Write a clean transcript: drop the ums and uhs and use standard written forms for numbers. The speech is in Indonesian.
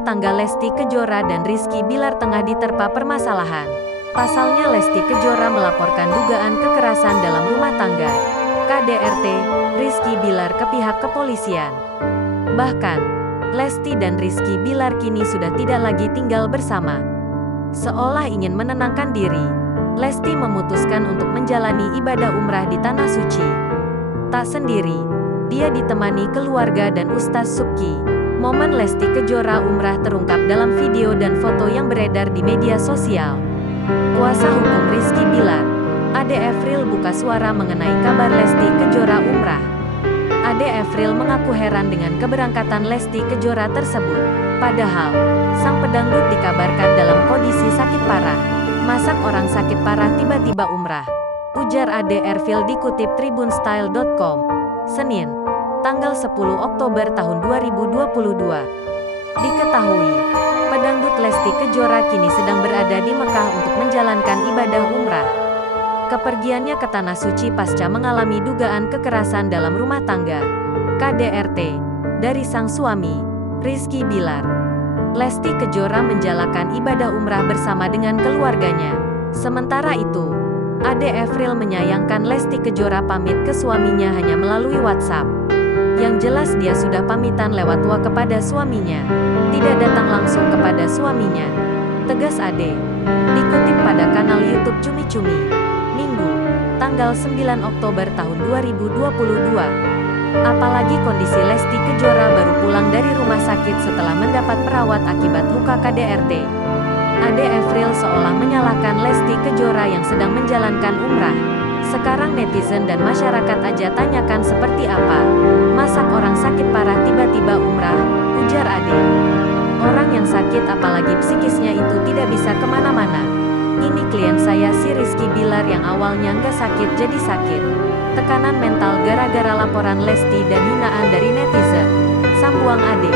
Rumah tangga Lesti Kejora dan Rizky Bilar tengah diterpa permasalahan. Pasalnya Lesti Kejora melaporkan dugaan kekerasan dalam rumah tangga (KDRT) Rizky Bilar ke pihak kepolisian. Bahkan, Lesti dan Rizky Bilar kini sudah tidak lagi tinggal bersama. Seolah ingin menenangkan diri, Lesti memutuskan untuk menjalani ibadah umrah di Tanah Suci. Tak sendiri, dia ditemani keluarga dan Ustaz Subki. Momen Lesti Kejora umrah terungkap dalam video dan foto yang beredar di media sosial. Kuasa hukum Rizky Bilar, Ade Efril buka suara mengenai kabar Lesti Kejora umrah. Ade Efril mengaku heran dengan keberangkatan Lesti Kejora tersebut. Padahal, sang pedangdut dikabarkan dalam kondisi sakit parah. Masak orang sakit parah tiba-tiba umrah, ujar Ade Efril dikutip tribunstyle.com, Senin, tanggal 10 Oktober tahun 2022. Diketahui, pedangdut Lesti Kejora kini sedang berada di Mekah untuk menjalankan ibadah umrah. Kepergiannya ke Tanah Suci pasca mengalami dugaan kekerasan dalam rumah tangga (KDRT) dari sang suami, Rizky Bilar. Lesti Kejora menjalankan ibadah umrah bersama dengan keluarganya. Sementara itu, Ade Efril menyayangkan Lesti Kejora pamit ke suaminya hanya melalui WhatsApp. Yang jelas dia sudah pamitan lewat WA kepada suaminya, tidak datang langsung kepada suaminya, tegas Ade. Dikutip pada kanal YouTube Cumi Cumi, Minggu, tanggal 9 Oktober tahun 2022. Apalagi kondisi Lesti Kejora baru pulang dari rumah sakit setelah mendapat perawat akibat luka KDRT. Ade Efril seolah menyalahkan Lesti Kejora yang sedang menjalankan umrah. Sekarang netizen dan masyarakat aja tanyakan seperti apa masak orang sakit parah tiba-tiba umrah, ujar Ade. Orang yang sakit apalagi psikisnya itu tidak bisa kemana-mana. Ini klien saya si Rizky Bilar yang awalnya nggak sakit jadi sakit. Tekanan mental gara-gara laporan Lesti dan hinaan dari netizen, sambuang Ade.